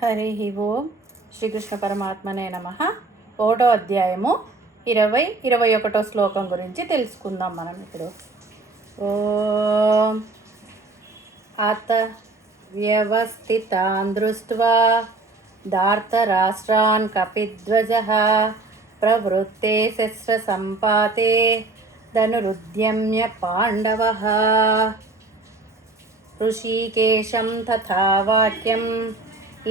హరి ఓం శ్రీకృష్ణ పరమాత్మనే నమః. 1వ అధ్యాయము 21వ శ్లోకం గురించి తెలుసుకుందాం మనం ఇప్పుడు. ఓం అత వ్యవస్థితాన్ దృష్ట్వా దార్తరాష్ట్రాన్ కపిధ్వజః ప్రవృత్తే శస్త్ర సంపాతే ధనురుద్యమ్య పాండవః ఋషికేశం తథా వాక్యం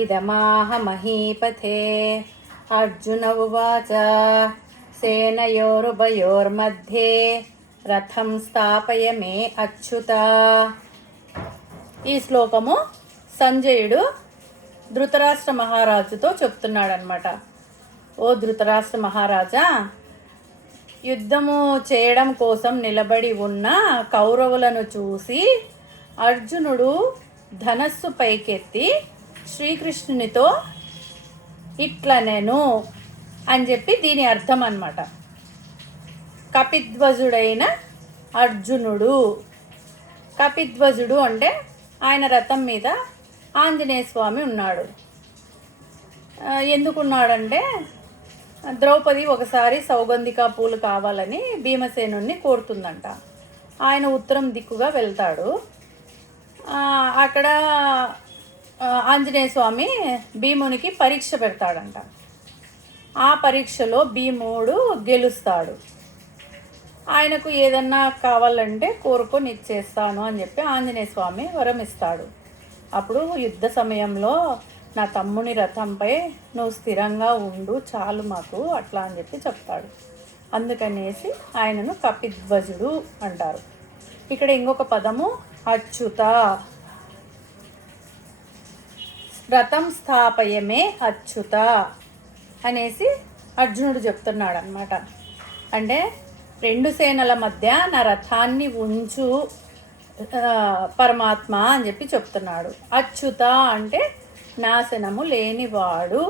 ఇదమాహ మహీపతే. అర్జున ఉవాచ సేనయోరుభయోర్मध्ये రథం స్థాపయ మే అచ్యుత. ఈ శ్లోకము సంజయుడు ధృతరాష్ట్ర మహారాజుతో చెప్తున్నాడనమాట. ఓ ధృతరాష్ట్ర మహారాజా, యుద్ధము చేయడం కోసం నిలబడి ఉన్న కౌరవులను చూసి అర్జునుడు ధనస్సు పైకెత్తి శ్రీకృష్ణునితో ఇట్లనెను అని చెప్పి దీని అర్థం అన్నమాట. కపిధ్వజుడైన అర్జునుడు, కపిధ్వజుడు అంటే ఆయన రథం మీద ఆంజనేయ స్వామి ఉన్నాడు. ఎందుకున్నాడంటే ద్రౌపది ఒకసారి సౌగంధిక పూలు కావాలని భీమసేనుని కోరుతుందంట. ఆయన ఉత్తరం దిక్కుగా వెళ్తాడు. అక్కడ ఆంజనేయ స్వామి భీమునికి పరీక్ష పెడతాడంట. ఆ పరీక్షలో భీముడు గెలుస్తాడు. ఆయనకు ఏదన్నా కావాలంటే కోరుకొని ఇచ్చేస్తాను అని చెప్పి ఆంజనేయ స్వామి వరం ఇస్తాడు. అప్పుడు యుద్ధ సమయంలో నా తమ్ముని రథంపై నువ్వు స్థిరంగా ఉండు, చాలు మాకు అట్లా అని చెప్పి చెప్తాడు. అందుకనేసి ఆయనను కపిధ్వజుడు అంటారు. ఇక్కడ ఇంకొక పదము అచ్యుత. రథం స్థాపయమే అచ్యుత అనేసి అర్జునుడు చెప్తున్నాడు అనమాట. అంటే రెండు సేనల మధ్య నా రథాన్ని ఉంచు పరమాత్మ అని చెప్పి చెప్తున్నాడు. అచ్యుత అంటే నాశనము లేనివాడు,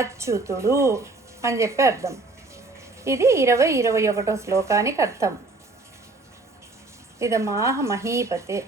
అచ్యుతుడు అని చెప్పి అర్థం. ఇది 21వ శ్లోకానికి అర్థం. ఇదమాహ మహీపతే.